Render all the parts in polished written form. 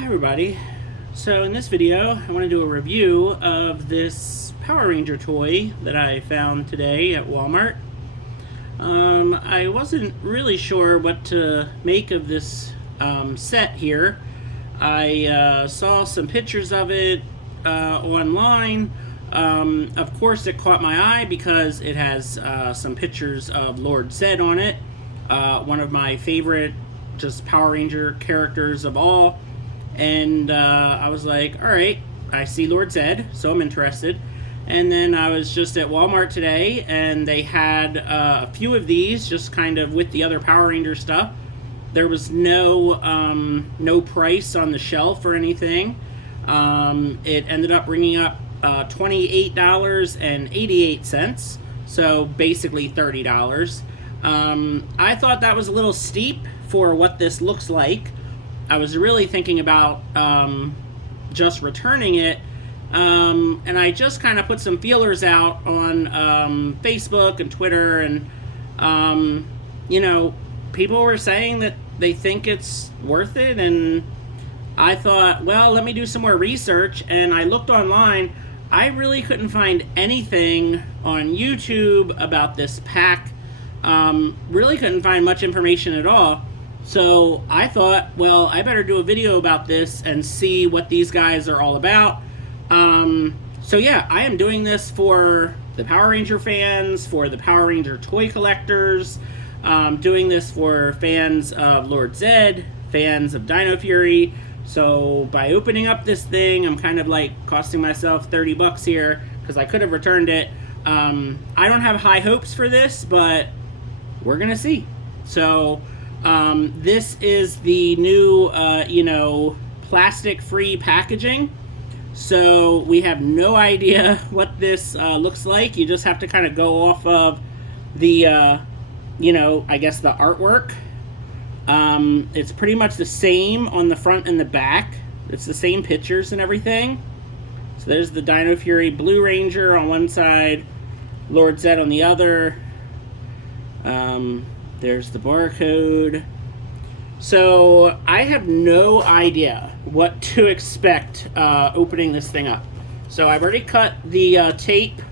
Hi everybody. So in this video I want to do a review of this Power Ranger toy that I found today at Walmart. I wasn't really sure what to make of this set here. I saw some pictures of it online. Of course it caught my eye because it has some pictures of Lord Zedd on it. One of my favorite just Power Ranger characters of all. And I was like, all right, I see Lord Zedd, so I'm interested. And then I was just at Walmart today, and they had a few of these, just kind of with the other Power Ranger stuff. There was no price on the shelf or anything. It ended up bringing up $28.88, so basically $30. I thought that was a little steep for what this looks like. I was really thinking about just returning it, and I just kind of put some feelers out on Facebook and Twitter, and you know, people were saying that they think it's worth it, and I thought, well, let me do some more research, and I looked online. I really couldn't find anything on YouTube about this pack. Really couldn't find much information at all. So I thought, well, I better do a video about this and see what these guys are all about. So yeah, I am doing this for the Power Ranger fans, for the Power Ranger toy collectors, doing this for fans of Lord Zedd, fans of Dino Fury. So by opening up this thing, I'm kind of like costing myself 30 bucks here because I could have returned it. I don't have high hopes for this, but we're gonna see. So this is the new, plastic-free packaging. So we have no idea what this looks like. You just have to kind of go off of the, I guess the artwork. It's pretty much the same on the front and the back. It's the same pictures and everything. So there's the Dino Fury Blue Ranger on one side, Lord Zedd on the other. There's the barcode. So I have no idea what to expect opening this thing up. So I've already cut the tape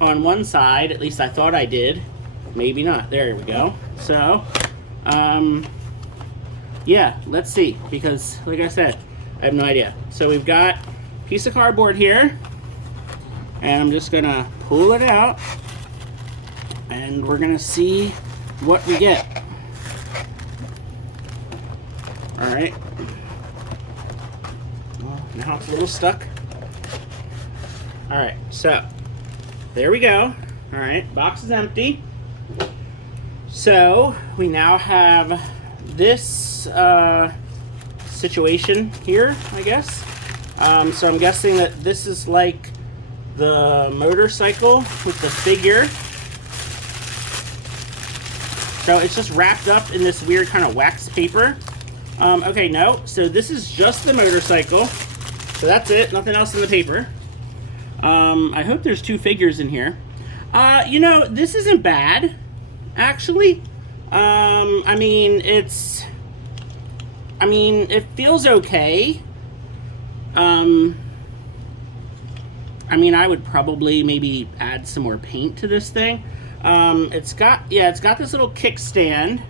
on one side. At least I thought I did. Maybe not. There we go. So, yeah, let's see. Because, like I said, I have no idea. So we've got a piece of cardboard here. And I'm just going to pull it out. And we're going to see what we get. Alright. Well, now it's a little stuck. Alright, so there we go. Alright, box is empty. So we now have this situation here, I guess. So I'm guessing that this is like the motorcycle with the figure. So it's just wrapped up in this weird kind of wax paper. Okay, no. So this is just the motorcycle. So that's it. Nothing else in the paper. I hope there's two figures in here. This isn't bad, actually. It feels okay. I would probably maybe add some more paint to this thing. It's got this little kickstand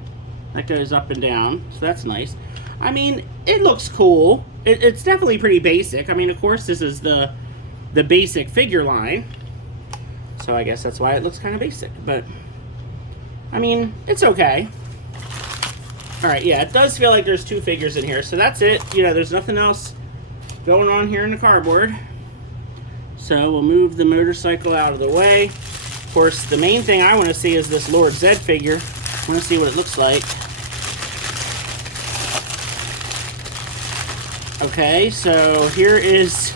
that goes up and down, so that's nice. It looks cool. It's definitely pretty basic. Of course, this is the basic figure line, so I guess that's why it looks kind of basic, but it's okay. Alright, yeah, it does feel like there's two figures in here, so that's it. There's nothing else going on here in the cardboard. So we'll move the motorcycle out of the way. Of course, the main thing I want to see is this Lord Zedd figure. I want to see what it looks like. Okay, so here is...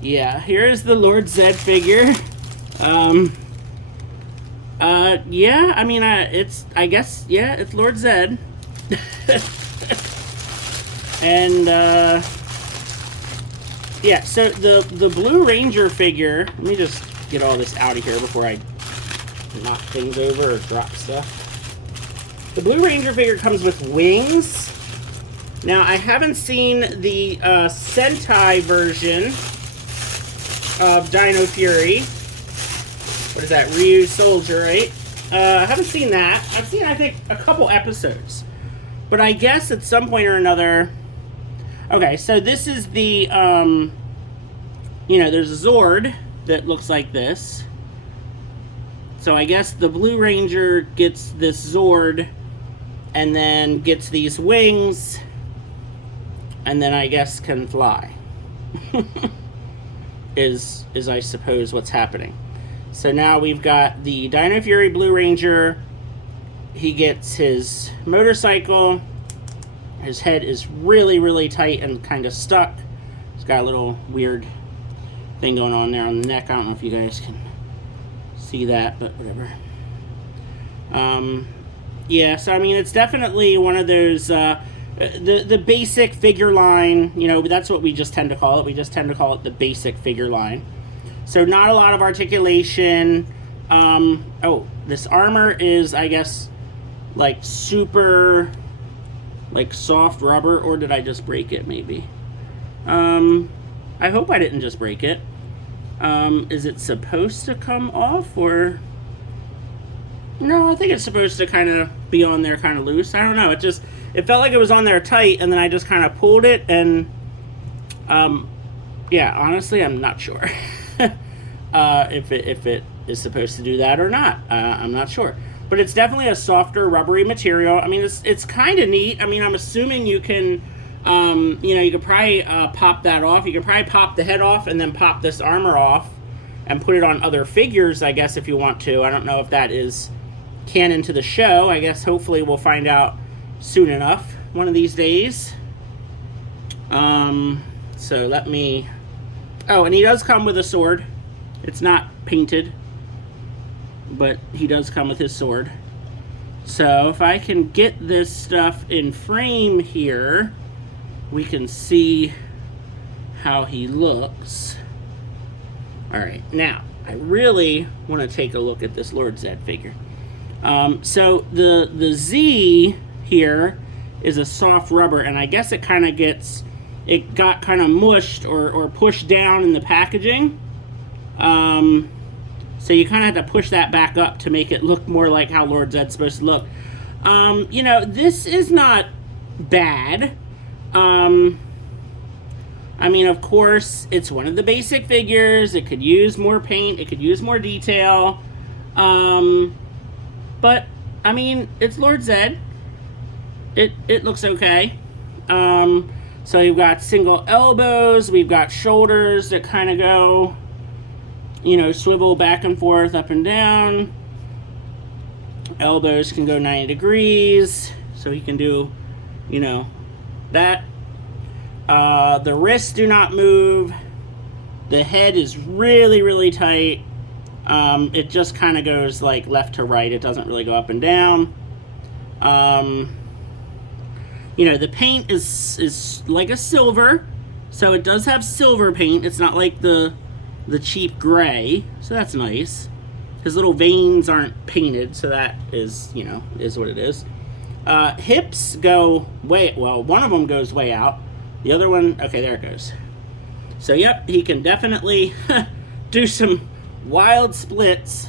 yeah, here is the Lord Zedd figure. It's Lord Zedd. And, yeah, so the Blue Ranger figure... Let me just get all this out of here before I knock things over or drop stuff. The Blue Ranger figure comes with wings. Now, I haven't seen the Sentai version of Dino Fury. What is that? Ryu Soldier, right? I haven't seen that. I've seen, I think, a couple episodes. But I guess at some point or another... Okay, so this is the... there's a Zord that looks like this. So I guess the Blue Ranger gets this Zord and then gets these wings and then I guess can fly. is I suppose what's happening. So now we've got the Dino Fury Blue Ranger. He gets his motorcycle. His head is really, really tight and kind of stuck. He's got a little weird thing going on there on the neck. I don't know if you guys can see that, but whatever. Yeah, so I mean, it's definitely one of those, the basic figure line, that's what we just tend to call it. We just tend to call it the basic figure line. So not a lot of articulation. Oh, this armor is, I guess, like super, like soft rubber, or did I just break it maybe? I hope I didn't just break it. Is it supposed to come off, or... No, I think it's supposed to kind of be on there kind of loose. I don't know. It felt like it was on there tight, and then I just kind of pulled it, and... yeah, honestly, I'm not sure. If it is supposed to do that or not. I'm not sure. But it's definitely a softer, rubbery material. I mean, it's kind of neat. I mean, I'm assuming you can... you could probably pop that off. You could probably pop the head off and then pop this armor off and put it on other figures, I guess, if you want to. I don't know if that is canon to the show. I guess hopefully we'll find out soon enough, one of these days. So let me... Oh, and he does come with a sword. It's not painted, but he does come with his sword. So if I can get this stuff in frame here... we can see how he looks. Alright, now, I really want to take a look at this Lord Zedd figure. So, the Z here is a soft rubber, and I guess it kind of got kind of mushed or pushed down in the packaging. So you kind of have to push that back up to make it look more like how Lord Zedd's supposed to look. This is not bad. I mean, of course, it's one of the basic figures. It could use more paint. It could use more detail. But, I mean, it's Lord Zedd. It looks okay. So you've got single elbows. We've got shoulders that kind of go, swivel back and forth, up and down. Elbows can go 90 degrees. So he can do, that. The wrists do not move. The head is really, really tight. It just kind of goes like left to right. It doesn't really go up and down. The paint is like a silver, so it does have silver paint. It's not like the cheap gray, so that's nice. His little veins aren't painted, so that is, is what it is. Hips go one of them goes way out. The other one, okay, there it goes. So, yep, he can definitely do some wild splits.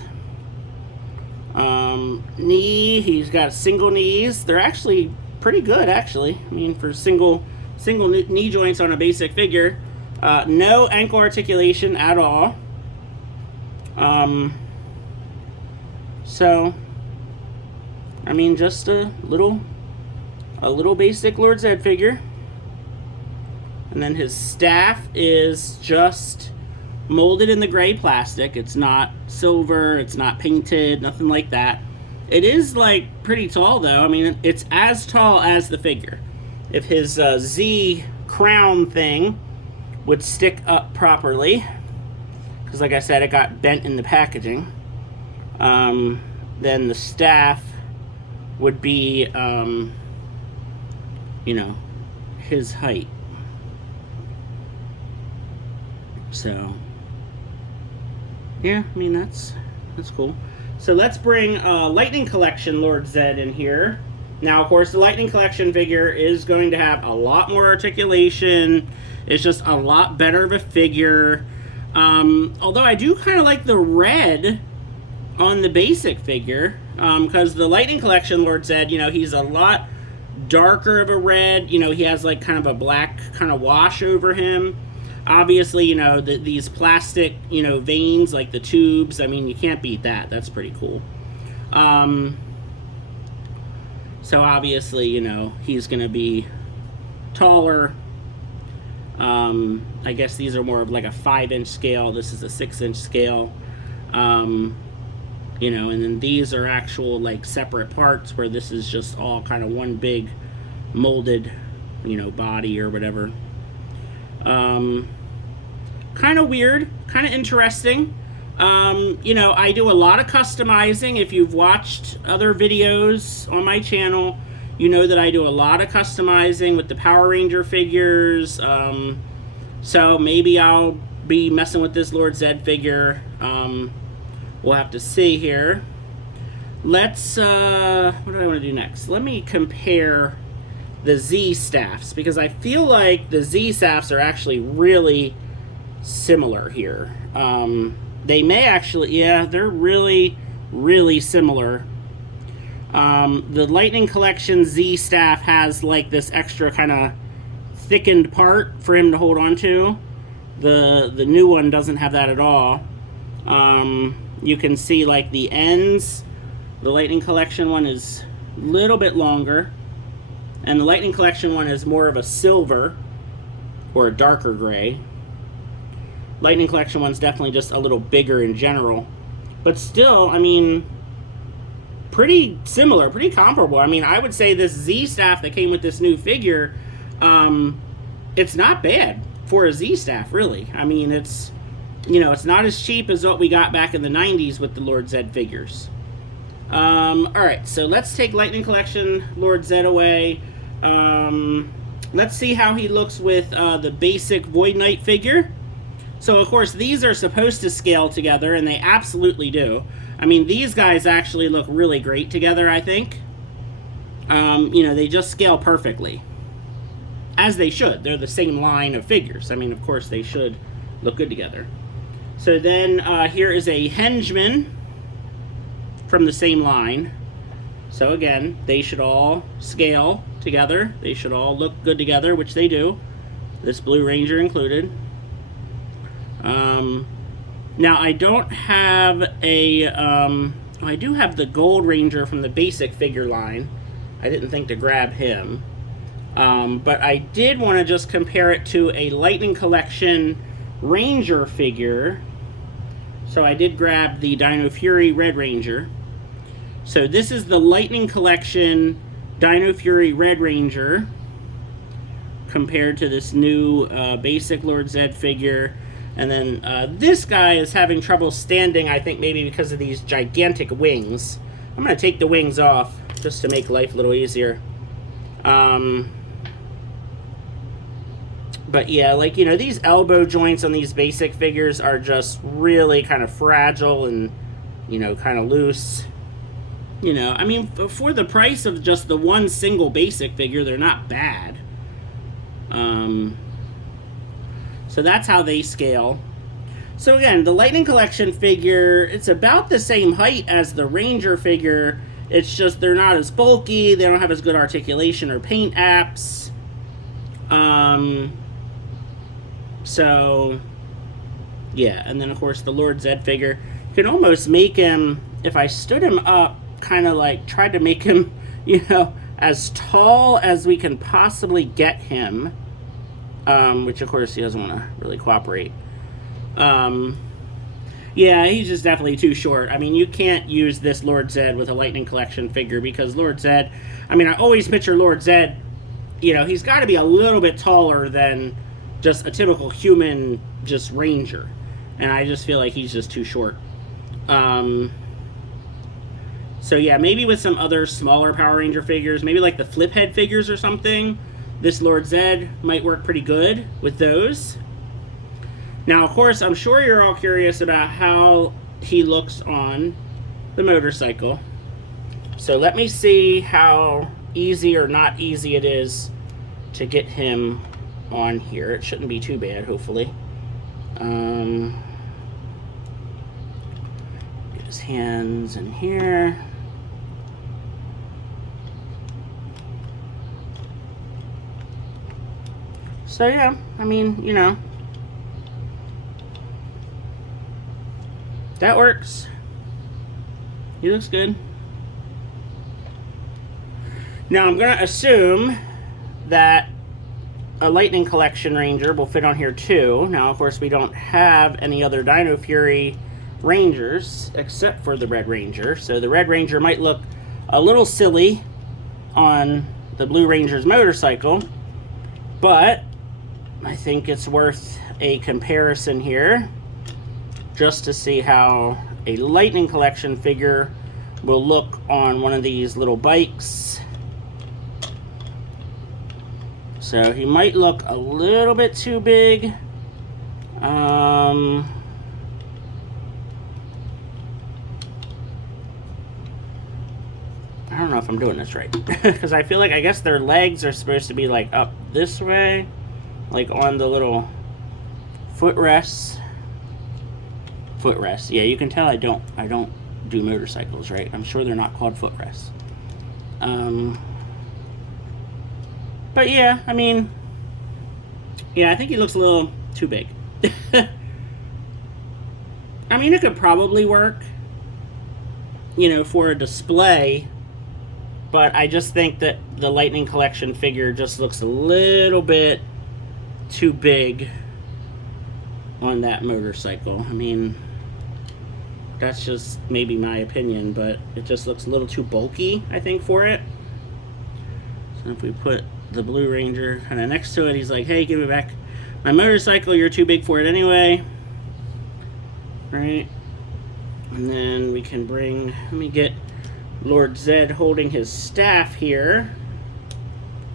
Knee, he's got single knees. They're actually pretty good, actually. I mean, for single knee joints on a basic figure. No ankle articulation at all. So, I mean, just a little basic Lord Zedd figure. And then his staff is just molded in the gray plastic. It's not silver, it's not painted, nothing like that. It is, like, pretty tall, though. I mean, it's as tall as the figure. If his Z crown thing would stick up properly, because, like I said, it got bent in the packaging, then the staff would be, his height. So, yeah, I mean, that's cool. So let's bring Lightning Collection Lord Zedd in here. Now, of course, the Lightning Collection figure is going to have a lot more articulation. It's just a lot better of a figure. Although I do kind of like the red on the basic figure, because the Lightning Collection Lord Zedd, you know, he's a lot darker of a red. You know, he has like kind of a black kind of wash over him. Obviously, you know, these plastic, you know, veins, like the tubes, I mean, you can't beat that. That's pretty cool. So obviously, you know, he's going to be taller. I guess these are more of like a 5-inch scale. This is a 6-inch scale. You know, and then these are actual like separate parts, where this is just all kind of one big molded, you know, body or whatever. Kind of weird, kind of interesting. You know, I do a lot of customizing. If you've watched other videos on my channel, you know that I do a lot of customizing with the Power Ranger figures. So maybe I'll be messing with this Lord Zedd figure. We'll have to see here. Let's, what do I want to do next? Let me compare the Z staffs, because I feel like the Z staffs are actually really similar here. They may actually, yeah, they're really, really similar. The Lightning Collection Z staff has like this extra kind of thickened part for him to hold on to. The new one doesn't have that at all. You can see like the ends. The Lightning Collection one is a little bit longer, and the Lightning Collection one is more of a silver or a darker gray. Lightning Collection one's definitely just a little bigger in general, but still, I mean, pretty similar, pretty comparable. I mean, I would say this Z staff that came with this new figure, it's not bad for a Z staff, really. I mean, it's, you know, it's not as cheap as what we got back in the 90s with the Lord Zedd figures. Alright, so let's take Lightning Collection Lord Zedd away. Let's see how he looks with the basic Void Knight figure. So, of course, these are supposed to scale together, and they absolutely do. I mean, these guys actually look really great together, I think. You know, they just scale perfectly. As they should. They're the same line of figures. I mean, of course, they should look good together. So then, here is a henchman from the same line. So again, they should all scale together. They should all look good together, which they do. This Blue Ranger included. Now, I don't have a, I do have the Gold Ranger from the basic figure line. I didn't think to grab him. But I did want to just compare it to a Lightning Collection Ranger figure. So I did grab the Dino Fury Red Ranger. So this is the Lightning Collection Dino Fury Red Ranger compared to this new basic Lord Zedd figure. And then this guy is having trouble standing, I think maybe because of these gigantic wings. I'm going to take the wings off just to make life a little easier. But yeah, like, you know, these elbow joints on these basic figures are just really kind of fragile and, you know, kind of loose. You know, I mean, for the price of just the one single basic figure, they're not bad. So that's how they scale. So again, the Lightning Collection figure, it's about the same height as the Ranger figure. It's just they're not as bulky, they don't have as good articulation or paint apps. So, yeah, and then of course the Lord Zedd figure, you can almost make him, if I stood him up, kind of like tried to make him, you know, as tall as we can possibly get him, which of course he doesn't want to really cooperate. Yeah, he's just definitely too short. I mean, you can't use this Lord Zedd with a Lightning Collection figure because Lord Zedd, I mean, I always picture Lord Zedd, you know, he's got to be a little bit taller than just a typical human, just Ranger. And I just feel like he's just too short. So yeah, maybe with some other smaller Power Ranger figures, maybe like the flip head figures or something, this Lord Zedd might work pretty good with those. Now, of course, I'm sure you're all curious about how he looks on the motorcycle. So let me see how easy or not easy it is to get him on here. It shouldn't be too bad, hopefully. Get his hands in here. So yeah, I mean, you know, that works. He looks good. Now I'm gonna assume that a Lightning Collection Ranger will fit on here too. Now, of course, we don't have any other Dino Fury Rangers except for the Red Ranger. So the Red Ranger might look a little silly on the Blue Ranger's motorcycle, but I think it's worth a comparison here just to see how a Lightning Collection figure will look on one of these little bikes. So he might look a little bit too big. I don't know if I'm doing this right. Because I feel like, I guess their legs are supposed to be like up this way. Like on the little footrests. Footrests. Yeah, you can tell I don't do motorcycles, right? I'm sure they're not called footrests. But yeah, I mean, yeah, I think he looks a little too big. I mean, it could probably work, you know, for a display, but I just think that the Lightning Collection figure just looks a little bit too big on that motorcycle. I mean, that's just maybe my opinion, but it just looks a little too bulky, I think, for it. So if we put the Blue Ranger kind of next to it, he's like, hey, give me back my motorcycle, you're too big for it anyway. Right? And then we can bring, let me get Lord Zedd holding his staff here.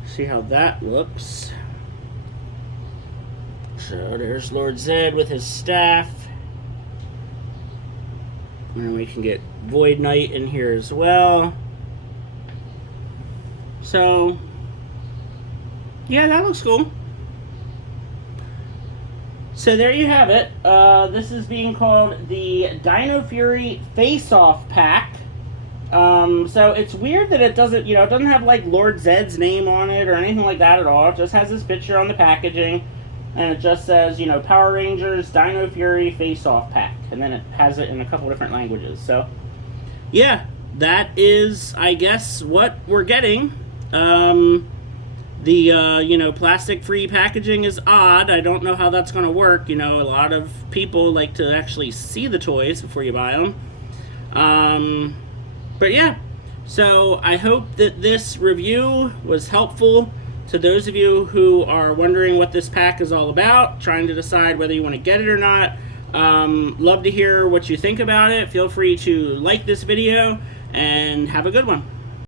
See how that looks. So there's Lord Zedd with his staff. And we can get Void Knight in here as well. So yeah, that looks cool. So there you have it. This is being called the Dino Fury Face-Off Pack. So it's weird that it doesn't, you know, it doesn't have like Lord Zedd's name on it or anything like that at all. It just has his picture on the packaging, and it just says, you know, Power Rangers Dino Fury Face-Off Pack, and then it has it in a couple different languages. So yeah, that is, I guess, what we're getting. You know, plastic-free packaging is odd. I don't know how that's going to work. You know, a lot of people like to actually see the toys before you buy them. But yeah, so I hope that this review was helpful to those of you who are wondering what this pack is all about, trying to decide whether you want to get it or not. Love to hear what you think about it. Feel free to like this video, and have a good one.